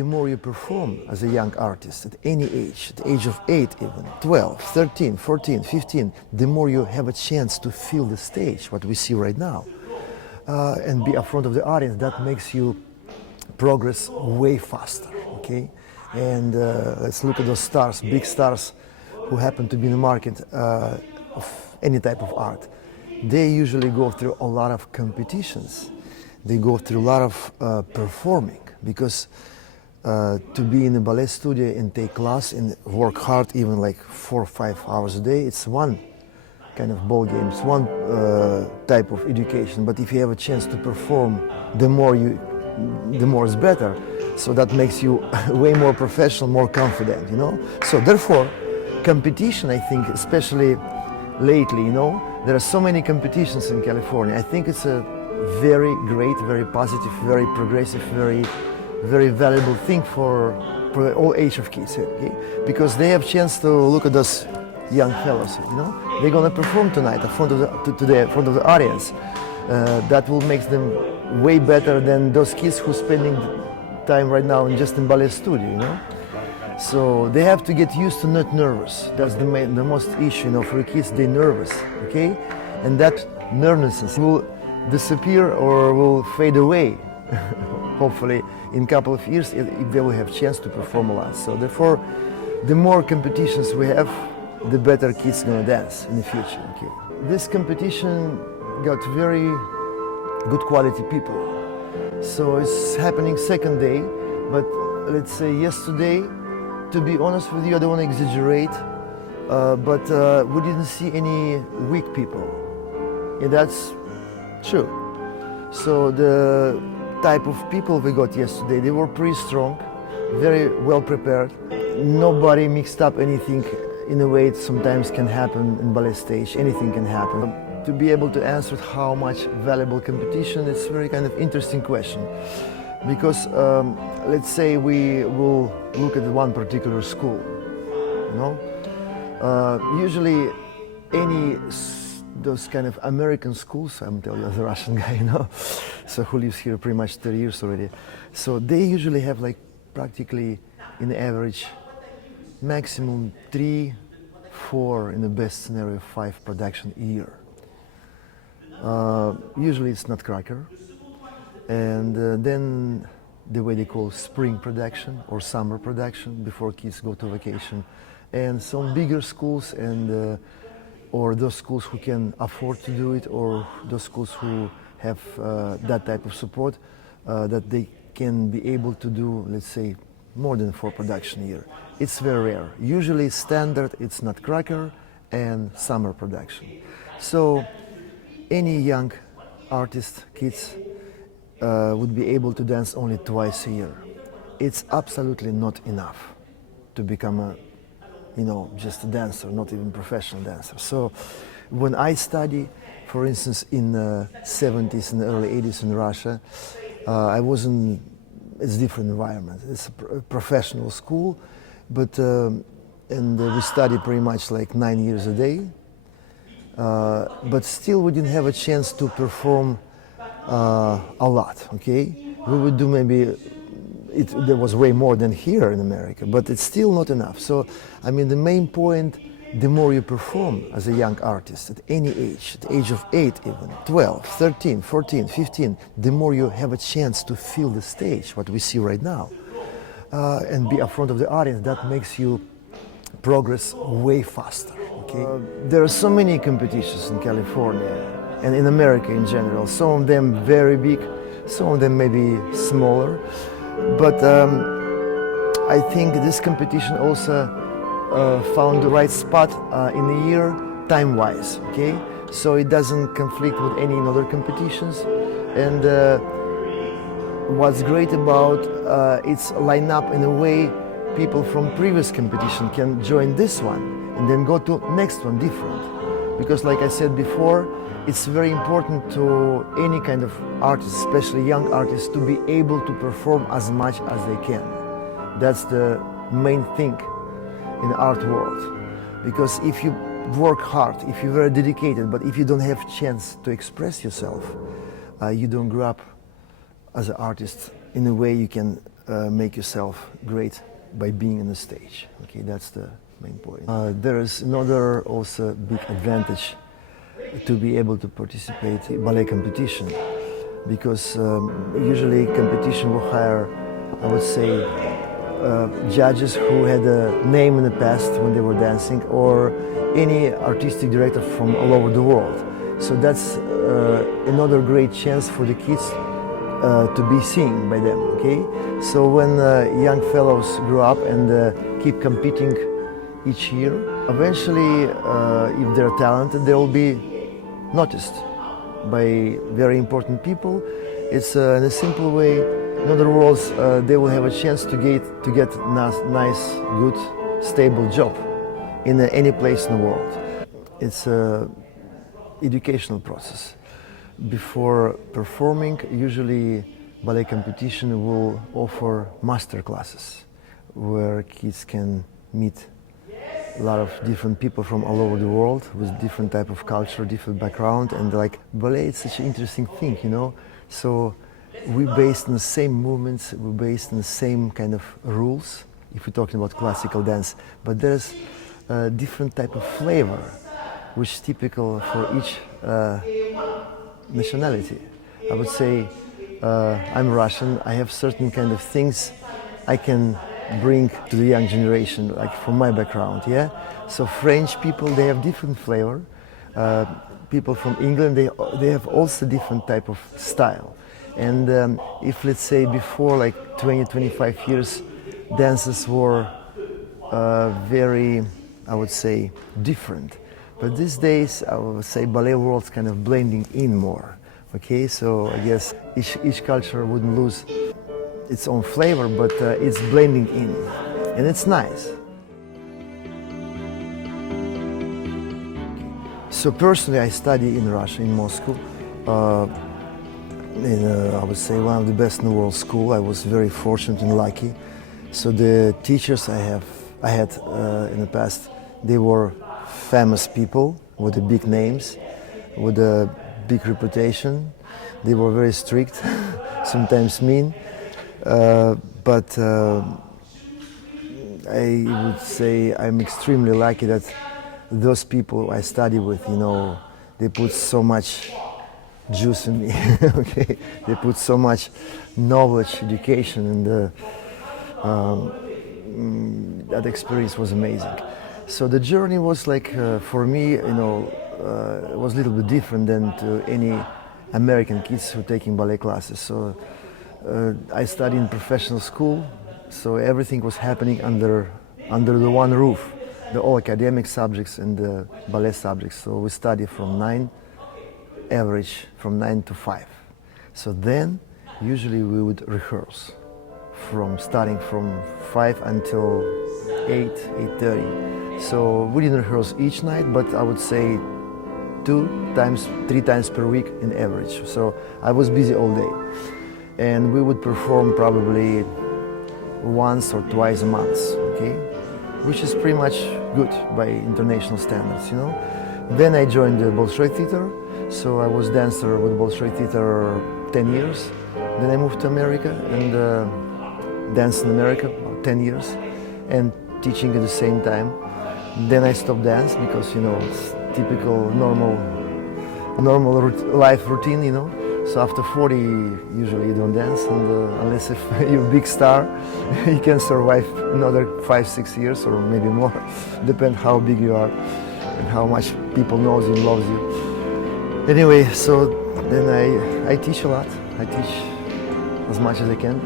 the more you perform as a young artist at any age, at the age of 8 even, 12, 13, 14, 15, the more you have a chance to feel the stage, what we see right now, and be up front of the audience. That makes you progress way faster, okay? And let's look at those stars, big stars who happen to be in the market of any type of art. They usually go through a lot of competitions. They go through a lot of performing, because to be in a ballet studio and take class and work hard, even like 4 or 5 hours a day, it's one kind of ball game, it's one type of education. But if you have a chance to perform, the more it's better. So that makes you way more professional, more confident, you know. So therefore, competition, I think, especially lately, you know, there are so many competitions in California. I think it's a very great, very positive, very progressive, very valuable thing for all age of kids, okay? Because they have chance to look at those young fellows, you know. They're gonna perform tonight in front of the audience. That will make them way better than those kids who spending time right now just in ballet studio, you know. So they have to get used to not nervous. That's the most issue, you know, for kids. They're nervous, okay, and that nervousness will disappear or will fade away, hopefully in a couple of years, if they will have chance to perform a lot. So therefore, the more competitions we have, the better kids gonna dance in the future. Okay, this competition got very good quality people. So it's happening second day, but let's say yesterday, to be honest with you, I don't want to exaggerate, but we didn't see any weak people. And that's true. So the type of people we got yesterday, they were pretty strong, very well prepared. Nobody mixed up anything in a way it sometimes can happen in ballet stage. Anything can happen. To be able to answer how much valuable competition, it's a very kind of interesting question. Because let's say we will look at one particular school, you know. Usually those kind of American schools, I'm telling you as a Russian guy, you know, so who lives here pretty much 30 years already. So they usually have like practically in average maximum 3, 4, in the best scenario 5 production a year. Usually it's nutcracker, and then the way they call spring production or summer production before kids go to vacation, and some bigger schools and or those schools who can afford to do it, or those schools who have that type of support that they can be able to do, let's say, more than 4 production a year. It's very rare. Usually standard it's nutcracker and summer production. So any young artist, kids, would be able to dance only twice a year. It's absolutely not enough to become a, you know, just a dancer, not even professional dancer. So when I study, for instance, in the 70s and the early 80s in Russia, I was in a different environment. It's a professional school, but and we study pretty much like 9 years a day. But still we didn't have a chance to perform a lot, okay? We would do maybe, there was way more than here in America, but it's still not enough. So, I mean, the main point, the more you perform as a young artist at any age, at the age of 8 even, 12, 13, 14, 15, the more you have a chance to feel the stage, what we see right now, and be up front of the audience. That makes you progress way faster. Okay? There are so many competitions in California and in America in general. Some of them very big, some of them maybe smaller. But I think this competition also found the right spot in the year, time-wise. Okay, so it doesn't conflict with any other competitions. And what's great about it's line up in a way people from previous competition can join this one and then go to next one different. Because like I said before, it's very important to any kind of artist, especially young artists, to be able to perform as much as they can. That's the main thing in the art world. Because if you work hard, if you're very dedicated, but if you don't have chance to express yourself, you don't grow up as an artist in a way you can make yourself great by being on the stage. Okay, that's the main point. There is another also big advantage to be able to participate in ballet competition, because usually competition will hire, I would say, judges who had a name in the past when they were dancing, or any artistic director from all over the world. So that's another great chance for the kids to be seen by them. Okay, so when young fellows grow up and keep competing each year, eventually, if they're talented, they will be noticed by very important people. It's in a simple way. In other words, they will have a chance to get nice, good, stable job in any place in the world. It's an educational process. Before performing, usually ballet competition will offer master classes where kids can meet a lot of different people from all over the world with different type of culture, different background, and like ballet is such an interesting thing, you know. So we're based on the same movements, we're based on the same kind of rules, if we're talking about classical dance, but there's a different type of flavor, which is typical for each nationality. I would say I'm Russian, I have certain kind of things I can bring to the young generation, like from my background, yeah? So French people, they have different flavor. People from England, they have also different type of style. And if, let's say, before like 20, 25 years, dances were very, I would say, different. But these days, I would say ballet world's kind of blending in more. Okay, so I guess each culture wouldn't lose its own flavor, but it's blending in, and it's nice. So personally, I study in Russia, in Moscow, in I would say one of the best in the world school. I was very fortunate and lucky. So the teachers I had in the past, they were famous people with the big names, with a big reputation. They were very strict, sometimes mean. But I would say I'm extremely lucky that those people I study with, you know, they put so much juice in me. Okay, they put so much knowledge, education, and that experience was amazing. So the journey was like for me, you know, it was a little bit different than to any American kids who are taking ballet classes. So I studied in professional school, so everything was happening under the one roof, the all academic subjects and the ballet subjects. So we study from 9 to 5. So then usually we would rehearse starting from 5 until 8, 8:30. So we didn't rehearse each night, but I would say 3 times per week in average. So I was busy all day. And we would perform probably once or twice a month, okay? Which is pretty much good by international standards, you know? Then I joined the Bolshoi theater. So I was dancer with Bolshoi theater 10 years. Then I moved to America and danced in America about 10 years and teaching at the same time. Then I stopped dance because, you know, it's typical normal life routine, you know. So after 40, usually you don't dance, and unless if you're a big star, you can survive another 5, 6 years or maybe more, depend how big you are and how much people knows you and loves you. Anyway, so then I teach a lot. I teach as much as I can.